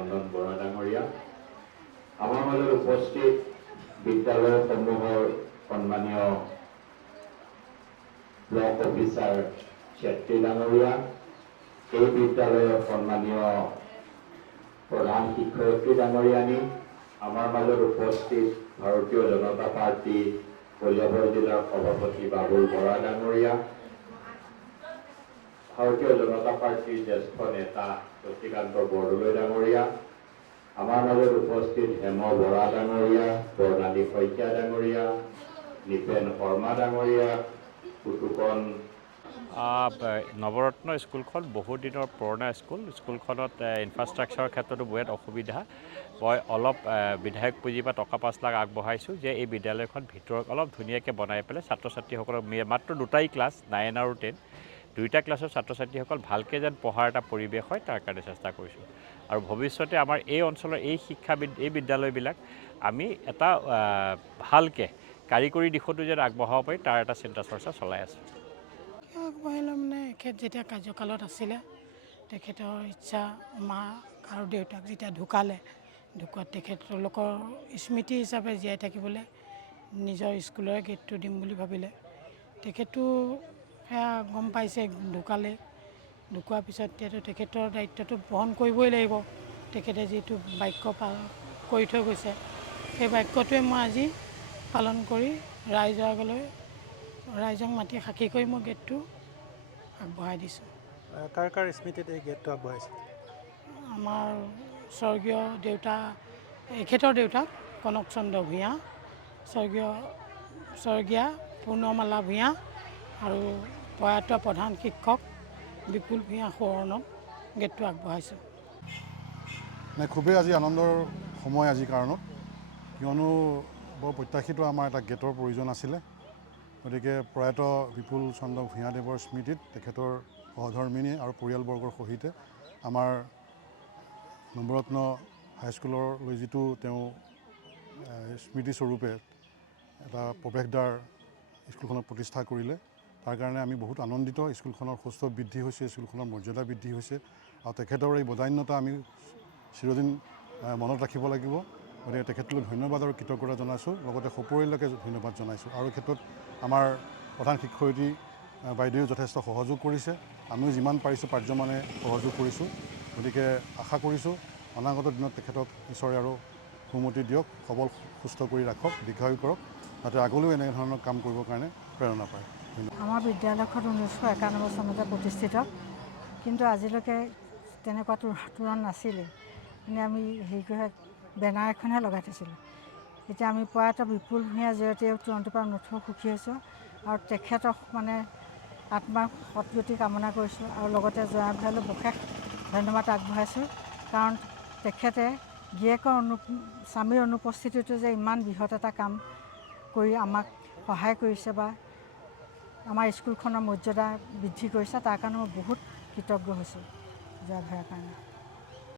নন্দন বৰা ডাঙৰীয়া, আমাৰ মাজত উপস্থিত বিদ্যালয়সমূহৰ সন্মানীয় ব্লক অফিচাৰ চেত্ৰী ডাঙৰীয়া, এই বিদ্যালয়ৰ সন্মানীয় প্ৰধান শিক্ষয়িত্ৰী ডাঙৰীয়ানী, আমাৰ মাজত উপস্থিত ভাৰতীয় জনতা পাৰ্টি কলিয়াবৰ জিলাৰ সভাপতি বাবুল বৰা ডাঙৰীয়া, ভাৰতীয় জনতা পাৰ্টিৰ জ্যেষ্ঠ নেতা শশীকান্ত বৰদলৈ ডাঙৰীয়া, আমাৰ মাজত উপস্থিত হেম বৰা ডাঙৰীয়া, বৰ্ণালী শইকীয়া ডাঙৰীয়া, নিপেন শৰ্মা ডাঙৰীয়া, পুতুকন নৱৰত্ন স্কুলখন বহু দিনৰ পুৰণা স্কুলখনত ইনফ্ৰাষ্ট্ৰাকচাৰৰ ক্ষেত্ৰতো বহুত অসুবিধা। মই অলপ বিধায়ক পুঁজি বা টকা 5 লাখ আগবঢ়াইছোঁ যে এই বিদ্যালয়খন ভিতৰত অলপ ধুনীয়াকৈ বনাই পেলাই ছাত্ৰ ছাত্ৰীসকলক মাত্ৰ 2টাই ক্লাছ 9 আৰু 10 2টা ক্লাছৰ ছাত্ৰ ছাত্ৰীসকল ভালকৈ যেন পঢ়াৰ এটা পৰিৱেশ হয় তাৰ কাৰণে চেষ্টা কৰিছোঁ। আৰু ভৱিষ্যতে আমাৰ এই অঞ্চলৰ এই বিদ্যালয়বিলাক আমি এটা ভালকৈ কাৰিকৰী দিশতো যেন আগবঢ়াব পাৰি তাৰ এটা চিন্তা চৰ্চা চলাই আছোঁ। আগবঢ়াইলে মানে এখেত যেতিয়া কাৰ্যকালত আছিলে তেখেতৰ ইচ্ছা, মা আৰু দেউতাক যেতিয়া ঢুকোৱাত তেখেতলোকৰ স্মৃতি হিচাপে জীয়াই থাকিবলৈ নিজৰ স্কুলৰে গেটটো দিম বুলি ভাবিলে। তেখেতো সেয়া গম পাইছে ঢুকোৱাৰ পিছত এতিয়াতো তেখেতৰ দায়িত্বটো বহন কৰিবই লাগিব। তেখেতে যিটো বাক্য কৰি থৈ গৈছে সেই বাক্যটোৱে মই আজি পালন কৰি ৰাইজক মাতি সাক্ষী কৰি মই গেটটো আগবঢ়াই দিছোঁ। কাৰ স্মৃতিত এই গেটটো আগবঢ়াইছে? আমাৰ স্বৰ্গীয় দেউতা, এখেতৰ দেউতাক কনক চন্দ্ৰ ভূঞা, স্বৰ্গীয়া পূৰ্ণমালা ভূঞা আৰু প্ৰয়াত প্ৰধান শিক্ষক বিপুল ভূঞা সোঁৱৰণত গেটটো আগবঢ়াইছোঁ। খুবেই আজি আনন্দৰ সময় আজিৰ কাৰণত, কিয়নো বৰ প্ৰত্যাশিত আমাৰ এটা গেটৰ প্ৰয়োজন আছিলে। গতিকে প্ৰয়াত বিপুল চন্দ্ৰ ভূঞাদেৱৰ স্মৃতিত তেখেতৰ সহধৰ্মিনী আৰু পৰিয়ালবৰ্গৰ সহিতে আমাৰ নৱৰত্ন হাইস্কুললৈ যিটো তেওঁ স্মৃতিস্বৰূপে এটা প্ৰৱেশদ্বাৰ স্কুলখনত প্ৰতিষ্ঠা কৰিলে, তাৰ কাৰণে আমি বহুত আনন্দিত। স্কুলখনৰ সুস্থ বৃদ্ধি হৈছে, স্কুলখনৰ মৰ্যাদা বৃদ্ধি হৈছে আৰু তেখেতৰ এই বদান্যতা আমি চিৰদিন মনত ৰাখিব লাগিব। গতিকে তেখেতলৈ ধন্যবাদ আৰু কৃতজ্ঞতা জনাইছোঁ, লগতে সপৰিয়ালকে ধন্যবাদ জনাইছোঁ। আৰু এই ক্ষেত্ৰত আমাৰ প্ৰধান শিক্ষয়িত্ৰী বাইদেৱেও যথেষ্ট সহযোগ কৰিছে, আমিও যিমান পাৰিছোঁ পাৰ্যমানে সহযোগ কৰিছোঁ। গতিকে আশা কৰিছোঁ অনাগত দিনত তেখেতক ঈশ্বৰে আৰু সুমতি দিয়ক, সবল সুস্থ কৰি ৰাখক, দীৰ্ঘায়ু কৰক, যাতে আগলৈও এনেধৰণৰ কাম কৰিবৰ কাৰণে প্ৰেৰণা পায়। আমাৰ বিদ্যালয়খন 1991 চনতে প্ৰতিষ্ঠিত, কিন্তু আজিলৈকে তেনেকুৱা তোৰণ নাছিলে। মানে আমি বেনাৰ এখনহে লগাই থৈছিলোঁ। এতিয়া আমি প্ৰয়াত বিপুল ভূঞাৰ জৰিয়তে তোৰণটোৰ পৰা নথৈ সুখী হৈছোঁ আৰু তেখেতক মানে আত্মাৰ সদ্গতি কামনা কৰিছোঁ আৰু লগতে জয়া ভূঞালৈ বিশেষ ধন্যবাদ আগবঢ়াইছোঁ। কাৰণ তেখেতে গিৰিয়েকৰ স্বামীৰ অনুপস্থিতিটো যে ইমান বৃহৎ এটা কাম কৰি আমাক সহায় কৰিছে বা আমাৰ স্কুলখনৰ মৰ্যাদা বৃদ্ধি কৰিছে, তাৰ কাৰণে মই বহুত কৃতজ্ঞ হৈছোঁ জয়া ভূঞাৰ কাৰণে।